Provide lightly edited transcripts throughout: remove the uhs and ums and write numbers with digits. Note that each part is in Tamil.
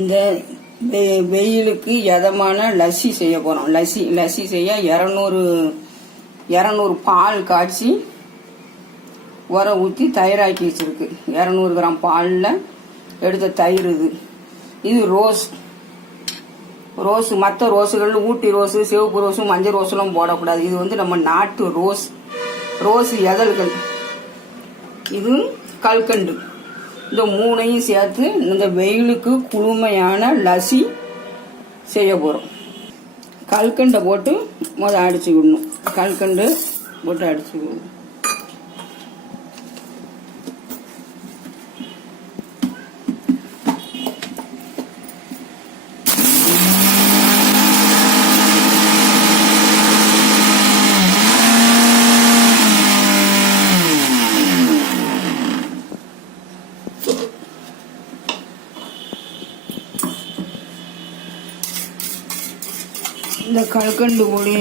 இந்த வெயிலுக்கு எதமான லஸ்ஸி செய்ய போறோம். லஸ்ஸி செய்ய 200 பால் காய்ச்சி உர ஊற்றி தயிராக்கி வச்சிருக்கு. 200 கிராம் பாலில் எடுத்த தயிர் இது ரோஸ் மற்ற ரோஸுகள் ஊட்டி ரோஸு, சிவப்பு ரோஸு, மஞ்சள் ரோஸெல்லாம் போடக்கூடாது. இது நம்ம நாட்டு ரோஸ் எதழ்கள். இது கல்கண்டு. இந்த மூணையும் சேர்த்து இந்த வெயிலுக்கு குளுமையான லஸ்ஸி செய்ய போகிறோம். கல்கண்டை போட்டு அடிச்சுக்கிடணும். கல்கண்டு போட்டு அடிச்சுக்கிடணும். இந்த கல்கண்டு பொடி,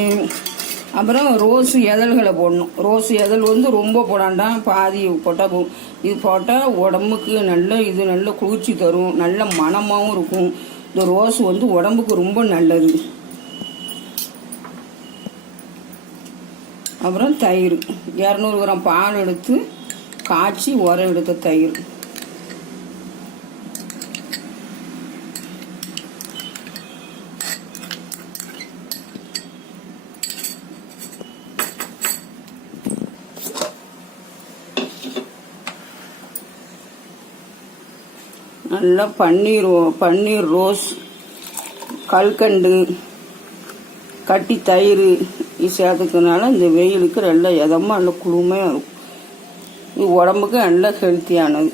அப்புறம் ரோஸு எதழ்களை போடணும். ரோஸு எதழ் ரொம்ப போடாண்டாம், பாதி போட்டால் போகும். இது போட்டால் உடம்புக்கு நல்ல குளிர்ச்சி தரும், நல்ல மணமாகவும் இருக்கும். இந்த ரோஸ் உடம்புக்கு ரொம்ப நல்லது. அப்புறம் தயிர் 200 கிராம் பால் எடுத்து காய்ச்சி உரம் எடுத்த தயிர். நல்லா பன்னீர் ரோஸ், கல்கண்டு, கட்டி தயிர் சேர்த்துக்கனால இந்த வெயிலுக்கு நல்ல இதமாக நல்ல குளுமையாக இருக்கும். இது உடம்புக்கு நல்ல ஹெல்த்தியானது.